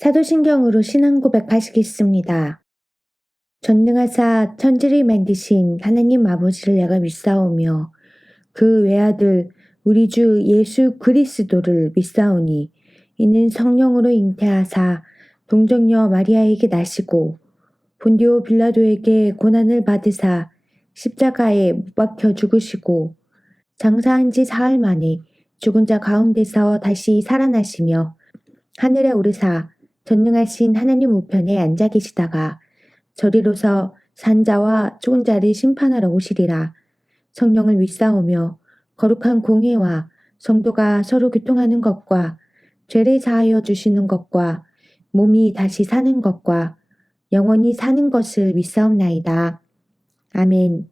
사도신경으로 신앙 고백하시겠습니다. 전능하사 천지를 만드신 하나님 아버지를 내가 믿사오며 그 외아들 우리 주 예수 그리스도를 믿사오니 이는 성령으로 잉태하사 동정녀 마리아에게 나시고 본디오 빌라도에게 고난을 받으사 십자가에 못 박혀 죽으시고 장사한 지 사흘 만에 죽은 자 가운데서 다시 살아나시며 하늘에 오르사 전능하신 하나님 우편에 앉아 계시다가 저리로서 산자와 죽은 자를 심판하러 오시리라. 성령을 믿사오며 거룩한 공회와 성도가 서로 교통하는 것과 죄를 사하여 주시는 것과 몸이 다시 사는 것과 영원히 사는 것을 믿사옵나이다. 아멘.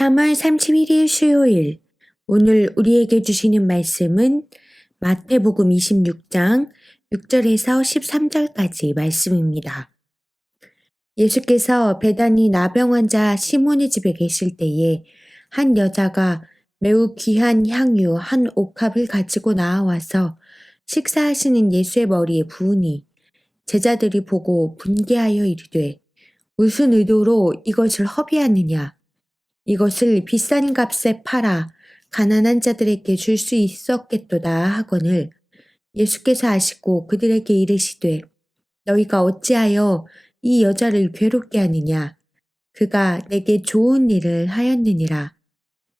(3월 31일) 수요일. 오늘 우리에게 주시는 말씀은 마태복음 26장 6절에서 13절까지 말씀입니다. 예수께서 베다니 나병 환자 시몬의 집에 계실 때에 한 여자가 매우 귀한 향유 한 옥합을 가지고 나와서 식사하시는 예수의 머리에 부으니 제자들이 보고 분개하여 이르되 무슨 의도로 이것을 허비하느냐? 이것을 비싼 값에 팔아 가난한 자들에게 줄 수 있었겠도다 하거늘 예수께서 아시고 그들에게 이르시되 너희가 어찌하여 이 여자를 괴롭게 하느냐? 그가 내게 좋은 일을 하였느니라.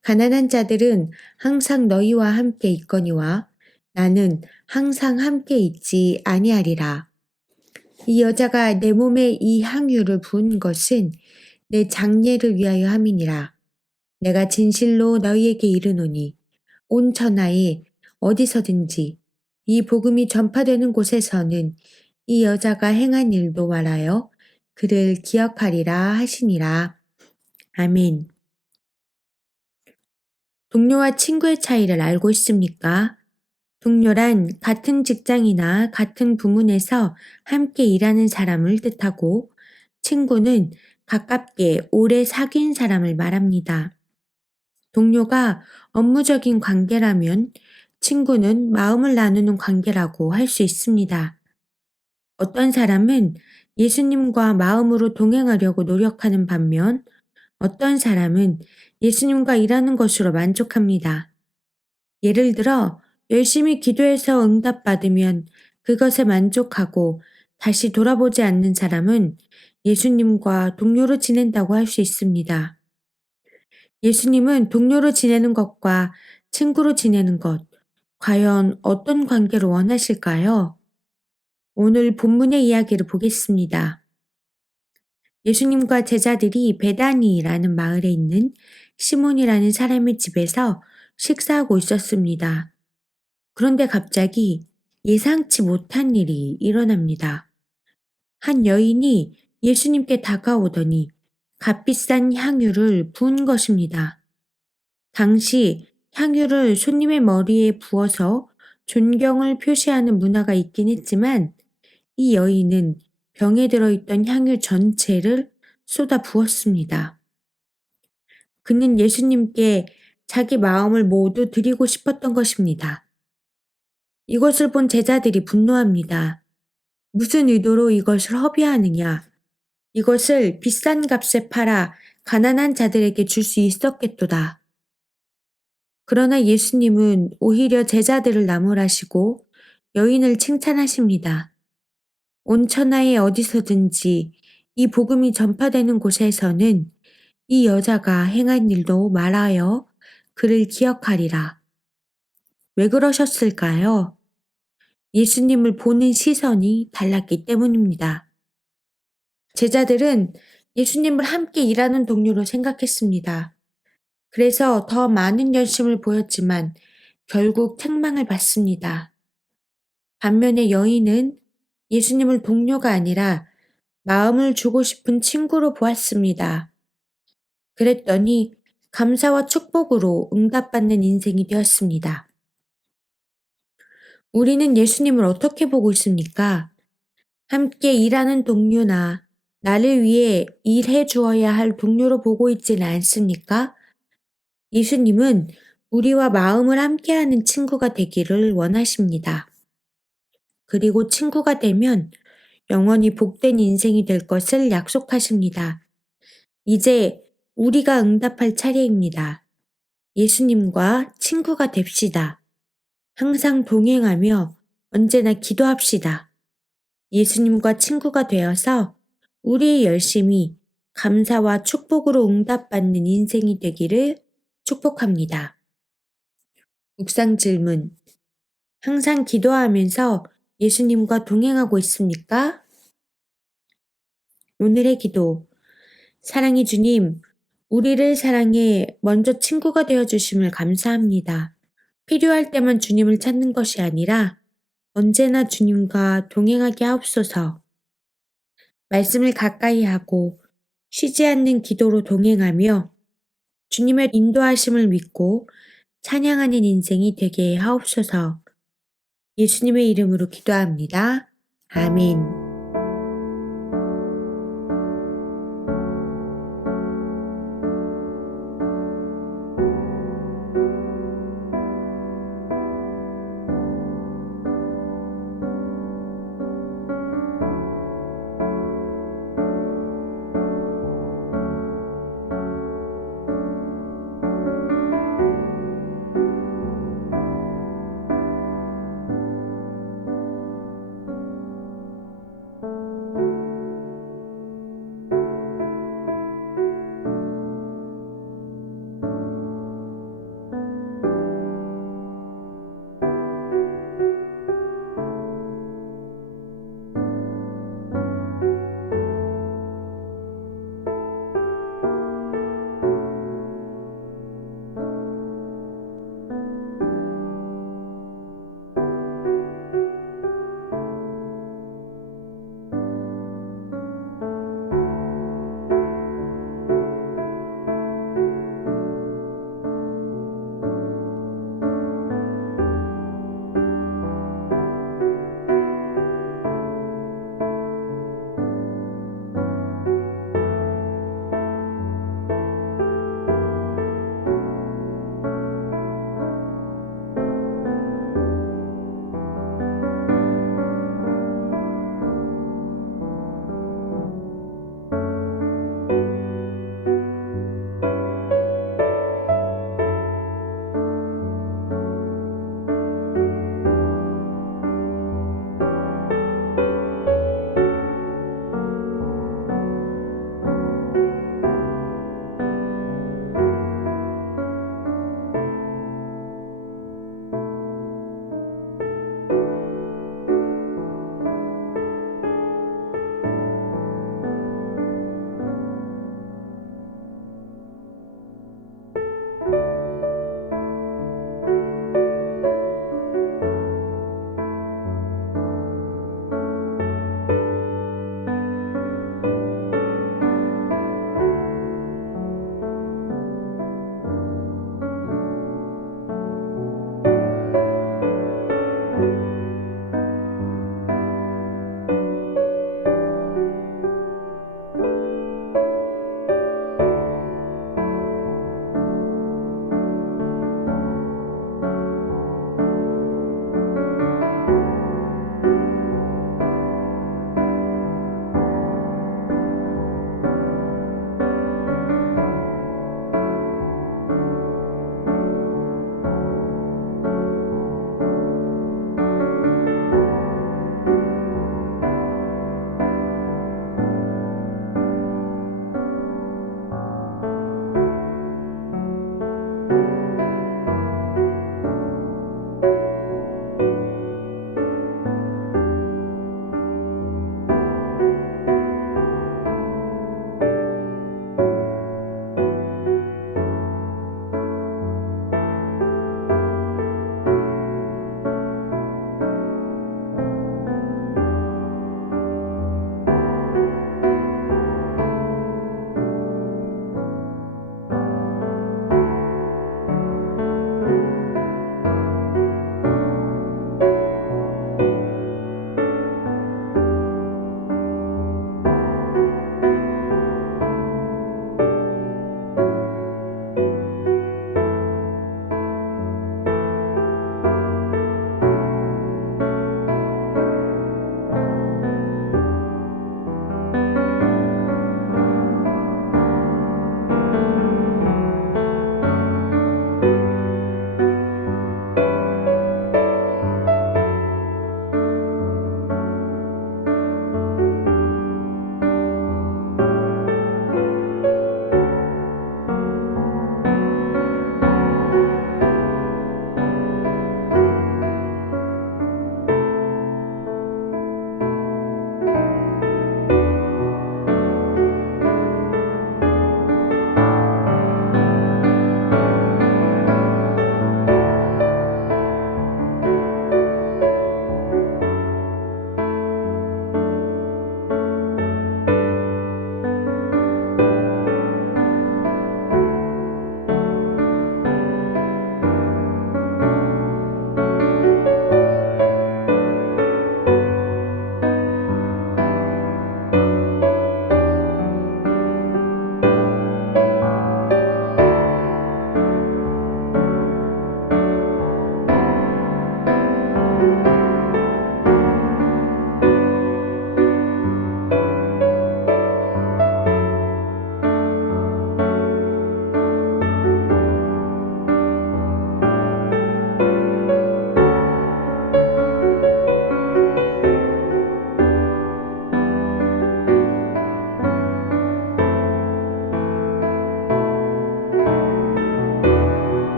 가난한 자들은 항상 너희와 함께 있거니와 나는 항상 함께 있지 아니하리라. 이 여자가 내 몸에 이 향유를 부은 것은 내 장례를 위하여 함이니라. 내가 진실로 너희에게 이르노니 온 천하에 어디서든지 이 복음이 전파되는 곳에서는 이 여자가 행한 일도 말하여 그를 기억하리라 하시니라. 아멘. 동료와 친구의 차이를 알고 있습니까? 동료란 같은 직장이나 같은 부문에서 함께 일하는 사람을 뜻하고 친구는 가깝게 오래 사귄 사람을 말합니다. 동료가 업무적인 관계라면 친구는 마음을 나누는 관계라고 할 수 있습니다. 어떤 사람은 예수님과 마음으로 동행하려고 노력하는 반면 어떤 사람은 예수님과 일하는 것으로 만족합니다. 예를 들어 열심히 기도해서 응답받으면 그것에 만족하고 다시 돌아보지 않는 사람은 예수님과 동료로 지낸다고 할 수 있습니다. 예수님은 동료로 지내는 것과 친구로 지내는 것, 과연 어떤 관계를 원하실까요? 오늘 본문의 이야기를 보겠습니다. 예수님과 제자들이 베다니라는 마을에 있는 시몬이라는 사람의 집에서 식사하고 있었습니다. 그런데 갑자기 예상치 못한 일이 일어납니다. 한 여인이 예수님께 다가오더니 값비싼 향유를 부은 것입니다. 당시 향유를 손님의 머리에 부어서 존경을 표시하는 문화가 있긴 했지만 이 여인은 병에 들어있던 향유 전체를 쏟아 부었습니다. 그는 예수님께 자기 마음을 모두 드리고 싶었던 것입니다. 이것을 본 제자들이 분노합니다. 무슨 의도로 이것을 허비하느냐? 이것을 비싼 값에 팔아 가난한 자들에게 줄 수 있었겠도다. 그러나 예수님은 오히려 제자들을 나무라시고 여인을 칭찬하십니다. 온 천하에 어디서든지 이 복음이 전파되는 곳에서는 이 여자가 행한 일도 말하여 그를 기억하리라. 왜 그러셨을까요? 예수님을 보는 시선이 달랐기 때문입니다. 제자들은 예수님을 함께 일하는 동료로 생각했습니다. 그래서 더 많은 열심을 보였지만 결국 책망을 받습니다. 반면에 여인은 예수님을 동료가 아니라 마음을 주고 싶은 친구로 보았습니다. 그랬더니 감사와 축복으로 응답받는 인생이 되었습니다. 우리는 예수님을 어떻게 보고 있습니까? 함께 일하는 동료나 나를 위해 일해 주어야 할 동료로 보고 있지는 않습니까? 예수님은 우리와 마음을 함께하는 친구가 되기를 원하십니다. 그리고 친구가 되면 영원히 복된 인생이 될 것을 약속하십니다. 이제 우리가 응답할 차례입니다. 예수님과 친구가 됩시다. 항상 동행하며 언제나 기도합시다. 예수님과 친구가 되어서 우리의 열심이 감사와 축복으로 응답받는 인생이 되기를 축복합니다. 묵상 질문. 항상 기도하면서 예수님과 동행하고 있습니까? 오늘의 기도. 사랑의 주님, 우리를 사랑해 먼저 친구가 되어 주심을 감사합니다. 필요할 때만 주님을 찾는 것이 아니라 언제나 주님과 동행하게 하옵소서. 말씀을 가까이 하고 쉬지 않는 기도로 동행하며 주님의 인도하심을 믿고 찬양하는 인생이 되게 하옵소서. 예수님의 이름으로 기도합니다. 아멘.